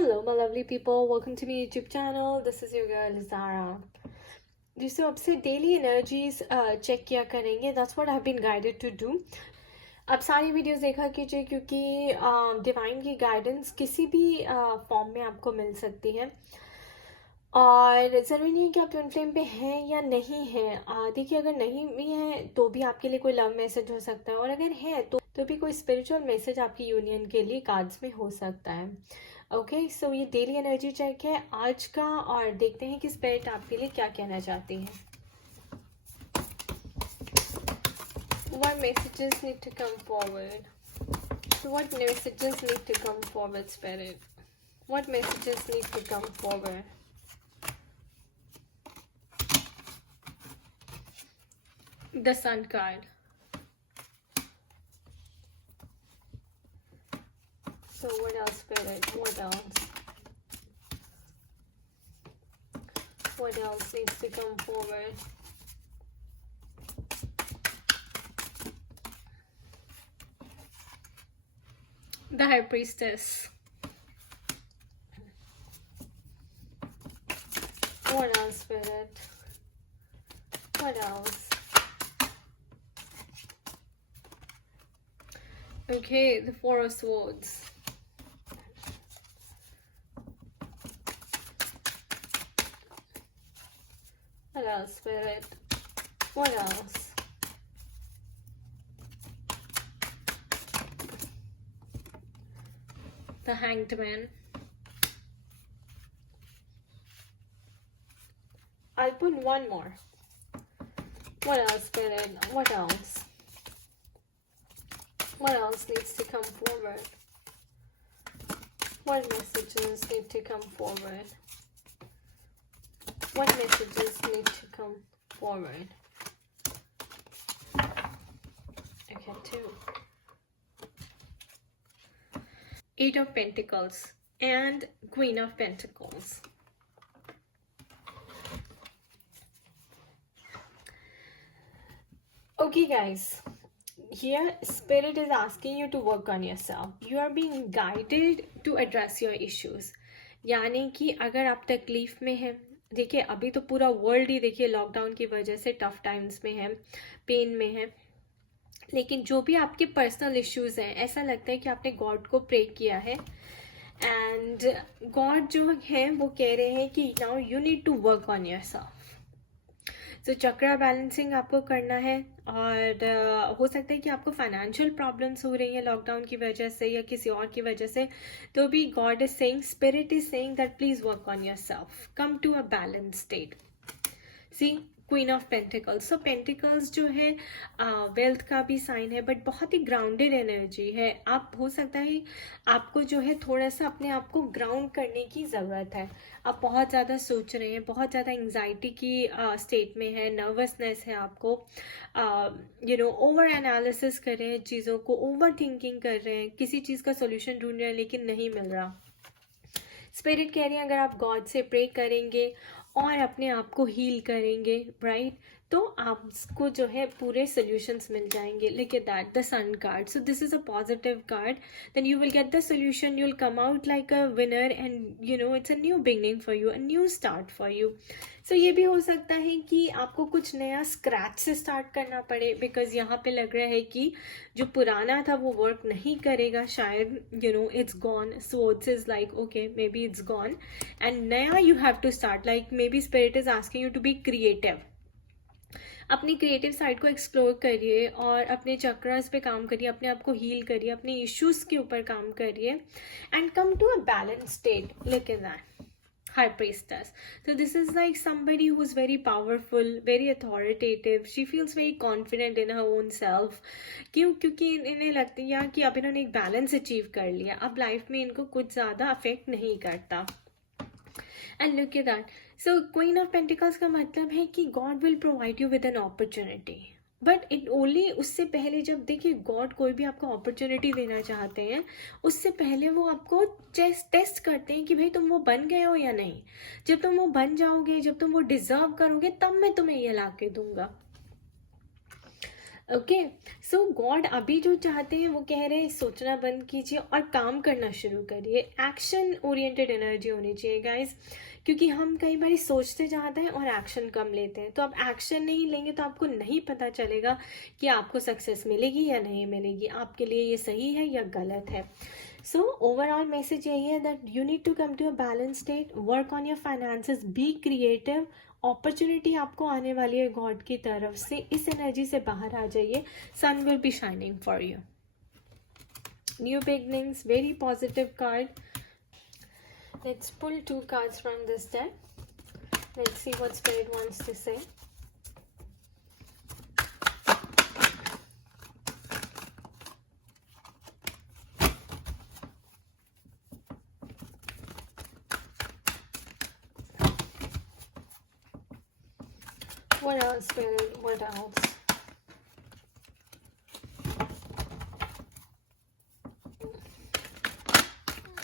Hello, my lovely people. Welcome to my YouTube channel. This is your girl Zara. जिससे आपसे daily energies check किया करेंगे. That's what I've been guided to do. आप सारी videos देखा कीजिए क्योंकि डिवाइन की गाइडेंस किसी भी फॉर्म में आपको मिल सकती है. और ज़रूरी नहीं है कि आप ट्विन फ्लेम पे हैं या नहीं हैं. देखिए, अगर नहीं भी हैं तो भी आपके लिए कोई लव मैसेज हो सकता है, और अगर है तो भी कोई स्पिरिचुअल मैसेज आपकी यूनियन के लिए कार्ड्स में हो सकता है. ओके, सो ये डेली एनर्जी चेक है आज का, और देखते हैं कि स्पिरिट आपके लिए क्या कहना चाहती है. What messages need to come forward? What messages need to come forward, Spirit? What messages need to come forward? The Sun card. So what else, Spirit? What else? What else needs to come forward? The High Priestess. What else, Spirit? What else? Okay, the Four of Swords. What else, Spirit? What else? The Hanged Man. I'll put one more. What else, Spirit? What else? What else needs to come forward? What messages need to come forward? What messages need to come forward? Okay, 2. Eight of Pentacles and Queen of Pentacles. Okay, guys. Here, Spirit is asking you to work on yourself. You are being guided to address your issues. यानी कि अगर आप तकलीफ में हैं, देखिए अभी तो पूरा वर्ल्ड ही देखिए लॉकडाउन की वजह से टफ टाइम्स में है, पेन में है, लेकिन जो भी आपके पर्सनल इश्यूज हैं, ऐसा लगता है कि आपने गॉड को प्रे किया है, एंड गॉड जो है वो कह रहे हैं कि now you need to work on yourself. तो चक्रा बैलेंसिंग आपको करना है, और हो सकता है कि आपको फाइनेंशियल प्रॉब्लम्स हो रही हैं लॉकडाउन की वजह से या किसी और की वजह से, तो भी God is saying, spirit is saying that please work on yourself, come to a balance state. See, queen of pentacles. So pentacles जो है वेल्थ का भी साइन है, बट बहुत ही ग्राउंडेड एनर्जी है. आप हो सकता है आपको जो है थोड़ा सा अपने आप को ग्राउंड करने की ज़रूरत है. आप बहुत ज़्यादा सोच रहे हैं, बहुत ज़्यादा एंग्जाइटी की स्टेट में है, नर्वसनेस है आपको, ओवर एनालिसिस कर रहे हैं चीज़ों को, ओवर थिंकिंग कर रहे हैं, किसी चीज़ का सोल्यूशन ढूंढ रहे हैं लेकिन नहीं मिल रहा. स्पिरिट कह रही है अगर आप गॉड से प्रे करेंगे और अपने आप को हील करेंगे, राइट, तो आपको जो है पूरे सॉल्यूशंस मिल जाएंगे. Look at that, the sun card. So this is a positive card. Then you will get the solution, you will come out like a winner, and it's a new beginning for you, a new start for you. So ये भी हो सकता है कि आपको कुछ नया scratch से स्टार्ट करना पड़े, बिकॉज यहाँ पे लग रहा है कि जो पुराना था वो वर्क नहीं करेगा शायद, it's gone. So it's like okay, maybe it's gone, and नया you have to start. Like maybe spirit is asking you to be creative. अपनी क्रिएटिव साइड को एक्सप्लोर करिए और अपने चक्रास पे काम करिए, अपने आप को हील करिए, अपने इश्यूज के ऊपर काम करिए, and come to a balance state. Look at that, High Priestess. So this is like somebody who's very powerful, very authoritative. She feels very confident in her own self. क्योंकि इन्हें लगता है कि अब इन्होंने एक बैलेंस अचीव कर लिया, अब लाइफ में इनको कुछ ज़्यादा अफेक्ट नहीं करता. And look at that. So queen of pentacles का मतलब है कि God will provide you with an opportunity, but it only, उससे पहले जब देखिए गॉड कोई भी आपको अपॉर्चुनिटी देना चाहते हैं, उससे पहले वो आपको टेस्ट करते हैं कि भाई तुम वो बन गए हो या नहीं. जब तुम वो बन जाओगे, जब तुम वो डिजर्व करोगे, तब मैं तुम्हें ये ला के दूंगा. ओके, सो गॉड अभी जो चाहते हैं वो कह रहे हैं सोचना बंद कीजिए और काम करना शुरू करिए. एक्शन ओरिएंटेड एनर्जी होनी चाहिए गाइस, क्योंकि हम कई बार सोचते ज़्यादा हैं और एक्शन कम लेते हैं. तो आप एक्शन नहीं लेंगे तो आपको नहीं पता चलेगा कि आपको सक्सेस मिलेगी या नहीं मिलेगी, आपके लिए ये सही है या गलत है. सो ओवरऑल मैसेज यही है that you need to come to a balance state, work on your finances, be creative. Opportunity आपको आने वाली है गॉड की तरफ से, इस एनर्जी से बाहर आ जाइए. Sun will be shining for you. New beginnings, very positive card. Let's pull 2 cards from this deck. Let's see what spirit wants to say. What else, spirit? What else?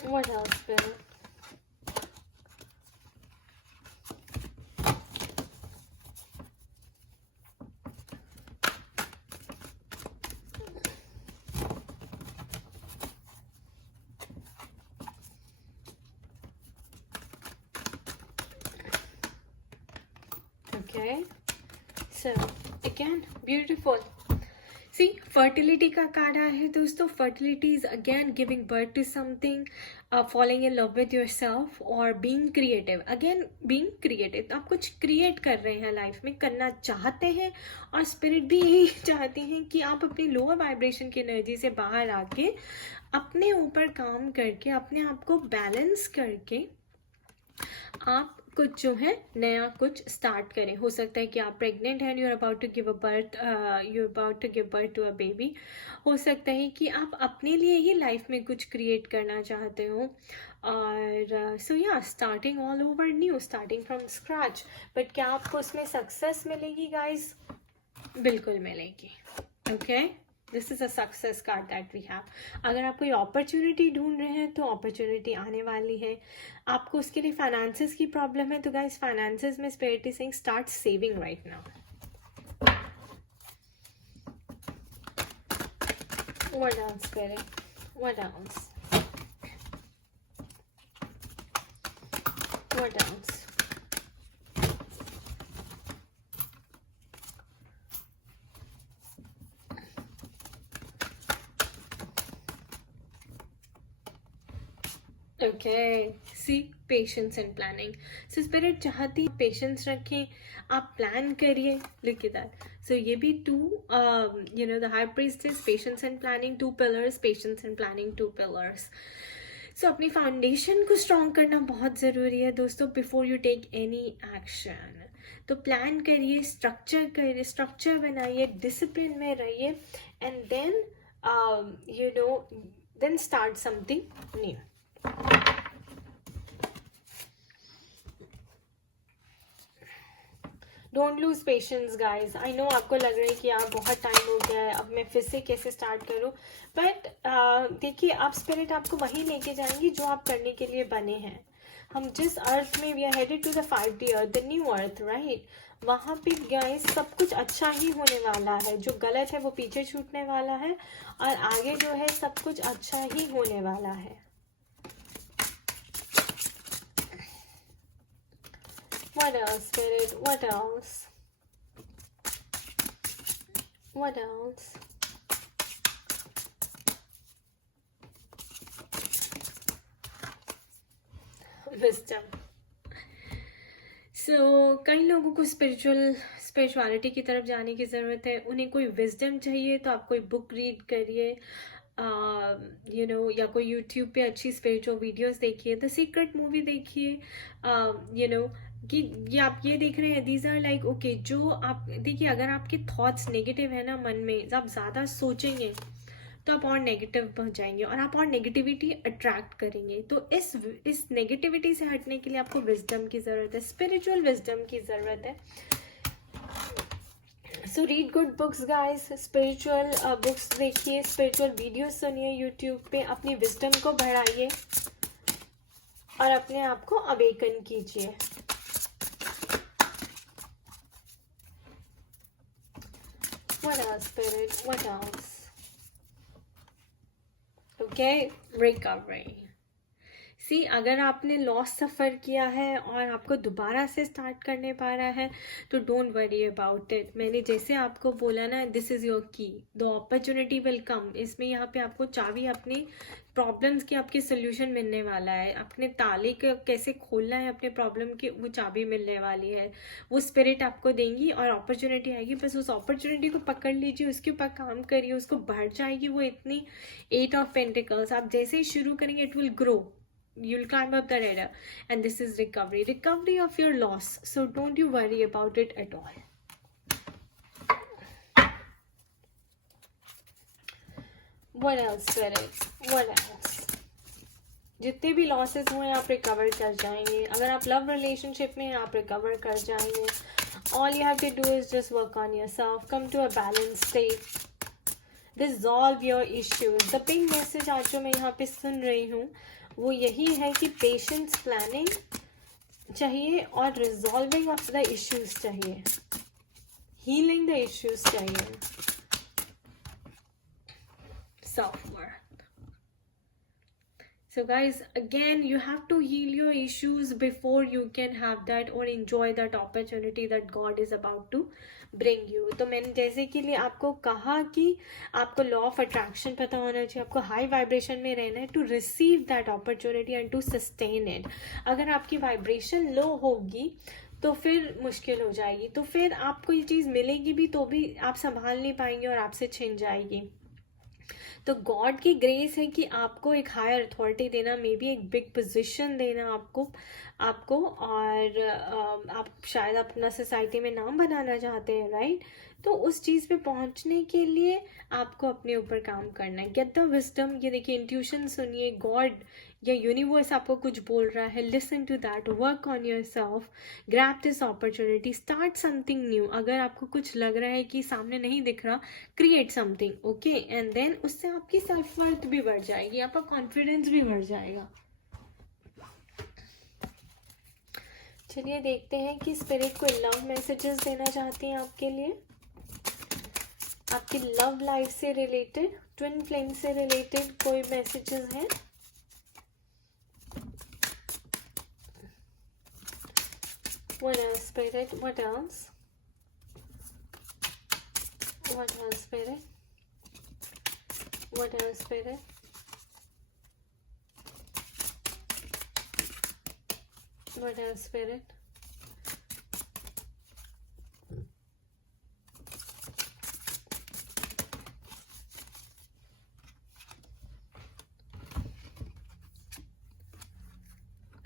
What else, spirit? Okay, so again beautiful. See, fertility का card आया है दोस्तों. fertility is again giving birth to something, falling in love with yourself or being creative. again being creative, आप कुछ create कर रहे हैं life में, करना चाहते हैं, और स्पिरिट भी यही चाहती हैं कि आप अपनी लोअर वाइब्रेशन की एनर्जी से बाहर आके अपने ऊपर काम करके अपने आप को बैलेंस करके आप कुछ जो है नया कुछ स्टार्ट करें. हो सकता है कि आप प्रेग्नेंट हैं, you are about to give birth to a baby. हो सकता है कि आप अपने लिए ही लाइफ में कुछ क्रिएट करना चाहते हो. और सो या starting all over new, starting from scratch. But क्या आपको उसमें सक्सेस मिलेगी गाइज? बिल्कुल मिलेगी. Okay, this is a success card that we have. अगर आप कोई अपॉर्चुनिटी ढूंढ रहे हैं तो अपॉर्चुनिटी आने वाली है. आपको उसके लिए फाइनेंसेस की प्रॉब्लम है तो गाइस फाइनेंसेस में spirit is saying start saving right now. What else, spirit? What else? What else? Okay, see patience and planning. So spirit चाहती पेशेंस रखें, आप प्लान करिए. Look at that. सो ये भी 2 the high priestess, patience and planning, 2 pillars, patience and planning, 2 pillars. So अपनी foundation को strong करना बहुत ज़रूरी है दोस्तों before you take any action. तो प्लान करिए, स्ट्रक्चर करिए, स्ट्रक्चर बनाइए, डिसिप्लिन में रहिए, and then then start something new. Don't lose patience guys. I know आपको लग रहा है कि यार बहुत टाइम हो गया है, अब मैं फिर से कैसे स्टार्ट करूं. बट देखिए, आप स्पिरिट आपको वहीं लेके जाएंगी जो आप करने के लिए बने हैं. हम जिस अर्थ में, we are headed to the 5D earth, the new earth, right. वहाँ पे गाइस सब कुछ अच्छा ही होने वाला है. जो गलत है वो पीछे छूटने वाला है, और आगे जो है सब कुछ अच्छा ही होने वाला है. What else, spirit? What else? What else? Wisdom. So, कई लोगों को स्पिरिचुअलिटी की तरफ जाने की ज़रूरत है. उन्हें कोई विजडम चाहिए तो आप कोई बुक रीड करिए, या कोई यूट्यूब पे अच्छी स्पिरिचुअल वीडियोस देखिए. द सीक्रेट मूवी देखिए. कि ये आप ये देख रहे हैं, दीज आर लाइक ओके. जो आप देखिए, अगर आपके थॉट्स नेगेटिव है ना मन में, आप ज़्यादा सोचेंगे तो आप और नेगेटिव पहुंच जाएंगे और आप और नेगेटिविटी अट्रैक्ट करेंगे. तो इस नेगेटिविटी से हटने के लिए आपको विजडम की ज़रूरत है, स्पिरिचुअल विजडम की ज़रूरत है. So read good books guys, spiritual books देखिए, स्पिरिचुअल वीडियोस सुनिए यूट्यूब पे, अपनी विजडम को बढ़ाइए और अपने आप को अवेकन कीजिए. What else, Spirit? What else? Okay, recovery. सी अगर आपने लॉस सफ़र किया है और आपको दोबारा से स्टार्ट करने पा रहा है तो डोंट वरी अबाउट इट. मैंने जैसे आपको बोला ना, दिस इज़ योर की, द अपॉर्चुनिटी विल कम. इसमें यहाँ पे आपको चाबी अपनी प्रॉब्लम्स की आपकी सोल्यूशन मिलने वाला है. अपने ताले को कैसे खोलना है अपने प्रॉब्लम की, वो चाबी मिलने वाली है. वो स्पिरिट आपको देंगी और अपॉर्चुनिटी आएगी. बस उस अपॉर्चुनिटी को पकड़ लीजिए, उसके ऊपर काम करिए, उसको बढ़ जाएगी वो इतनी. 8 ऑफ पेंटिकल्स आप जैसे ही शुरू करेंगे it will grow. You'll climb up the ladder, and this is recovery of your loss. So don't you worry about it at all. What else, Spirit? What else? जितने भी लॉसेस हुए आप recover कर जाएंगे. अगर आप लव रिलेशनशिप में हैं आप रिकवर कर जाएंगे. All you have to do is just work on yourself. Come to a balanced state. Resolve your issues. The big message आज जो मैं यहाँ पे सुन रही हूँ वो यही है कि पेशेंस प्लानिंग चाहिए और रिजॉल्विंग ऑफ द इश्यूज चाहिए, हीलिंग द इश्यूज चाहिए. Self worth. So guys, again you have to heal your issues before you can have that or enjoy that opportunity that God is about to bring you. तो मैंने जैसे कि लिए आपको कहा कि आपको लॉ ऑफ अट्रैक्शन पता होना चाहिए, आपको हाई वाइब्रेशन में रहना है to receive that opportunity and to sustain it. अगर आपकी वाइब्रेशन लो होगी तो फिर मुश्किल हो जाएगी, तो फिर आपको ये चीज़ मिलेगी भी तो भी आप संभाल नहीं पाएंगे और आपसे छिन जाएगी. तो गॉड की ग्रेस है कि आपको एक हायर अथॉरिटी देना, मे बी एक बिग पोजीशन देना आपको और आप शायद अपना सोसाइटी में नाम बनाना चाहते हैं, राइट. तो उस चीज़ पे पहुंचने के लिए आपको अपने ऊपर काम करना है. Get the wisdom. ये देखिए इंट्यूशन सुनिए, गॉड या यूनिवर्स आपको कुछ बोल रहा है, listen to that, work on yourself, grab this opportunity, start something new. अगर आपको कुछ लग रहा है कि सामने नहीं दिख रहा, create something, okay. And then उससे आपकी सेल्फ वर्थ भी बढ़ जाएगी, आपका कॉन्फिडेंस भी बढ़ जाएगा. चलिए देखते हैं कि स्पिरिट को लव मैसेजेस देना चाहती हैं आपके लिए, आपकी लव लाइफ से रिलेटेड, ट्विन फ्लेम से रिलेटेड कोई मैसेजेस हैं. What else, Spirit? What else? What else, Spirit? What else, Spirit? What else, Spirit?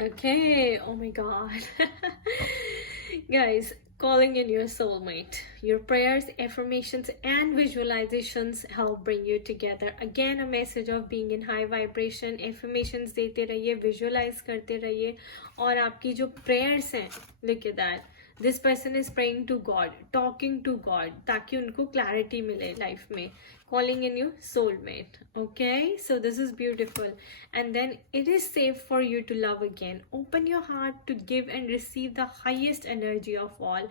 Okay, oh my god. Guys, calling in your soulmate. Your prayers, affirmations and visualizations help bring you together. Again, a message of being in high vibration. Affirmations देते रहिए, visualize करते रहिए और आपकी जो prayers हैं, look at that. This person is praying to God, talking to God, ताकि उनको clarity मिले life में. Calling in your soulmate. Okay, so this is beautiful. And then it is safe for you to love again. Open your heart to give and receive the highest energy of all.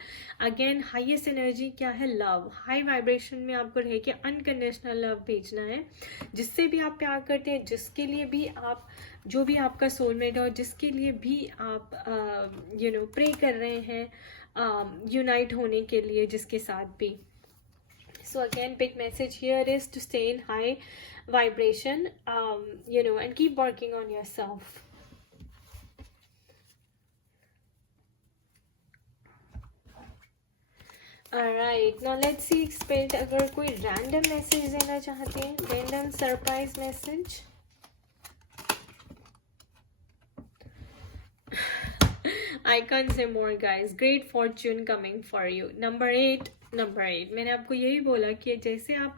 Again, highest energy क्या है? Love. High vibration में आपको रह के unconditional love भेजना है, जिससे भी आप प्यार करते हैं, जिसके लिए भी आप, जो भी आपका सोलमेट है और जिसके लिए भी आप प्रे कर रहे हैं यूनाइट होने के लिए, जिसके साथ भी. So again, big message here is to stay in high vibration, and keep working on yourself. Alright, now let's see Spirit अगर कोई random message देना चाहते हैं, random surprise message. I can't say more guys. Great fortune coming for you. Number 8, मैंने आपको यही बोला कि जैसे आप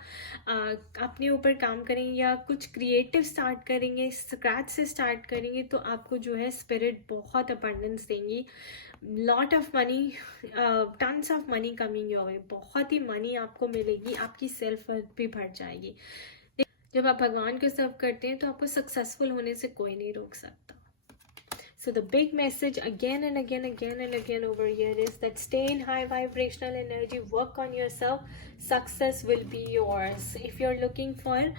अपने ऊपर काम करेंगे या कुछ क्रिएटिव स्टार्ट करेंगे, स्क्रैच से स्टार्ट करेंगे, तो आपको जो है स्पिरिट बहुत अबंडेंस देंगी. Lot of money, tons of money coming your way. बहुत ही मनी आपको मिलेगी, आपकी सेल्फ वर्थ भी बढ़ जाएगी. जब आप भगवान को सर्व करते हैं तो आपको सक्सेसफुल होने से कोई नहीं रोक सकता. So the big message again and again over here is that stay in high vibrational energy, work on yourself, success will be yours. If you're looking for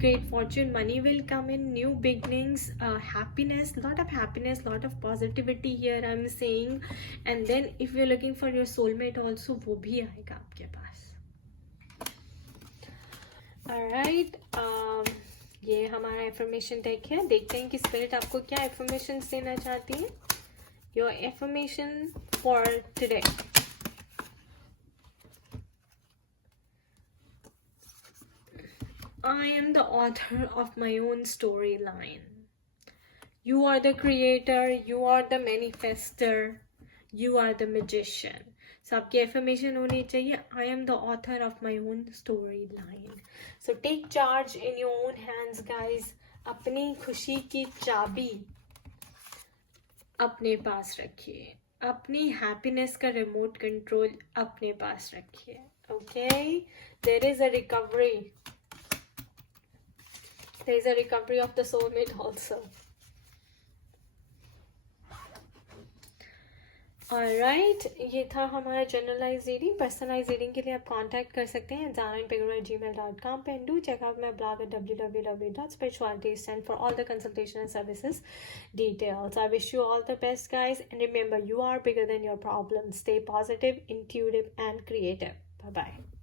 great fortune, money will come in, new beginnings, happiness, lot of happiness, lot of positivity here I'm saying. And then if you're looking for your soulmate also, वो भी आएगा आपके पास. Alright, ये हमारा affirmation take है. देखते हैं कि स्पिरिट आपको क्या एफर्मेशन देना चाहती है. Your affirmation for today. I am the author of my own storyline. You are the creator, you are the manifester, you are the magician. So आपकी एफर्मेशन होनी चाहिए, I am the author of my own storyline. So take charge in your own hands, guys. अपनी खुशी की चाबी अपने पास रखिए. अपनी हैप्पीनेस का रिमोट कंट्रोल अपने पास रखिए. Okay? There is a recovery. There is a recovery of the soulmate also. Alright, ये था हमारा जनरलाइज रीडिंग. पर्सनलाइज रीडिंग के लिए आप कांटेक्ट कर सकते हैं zanainpigaro@gmail.com पे. And do check out my blog at www.spiritualitystand for all the consultation and services details. I wish you all the best, guys. And remember, you are bigger than your problems. Stay positive, intuitive, and creative. Bye-bye.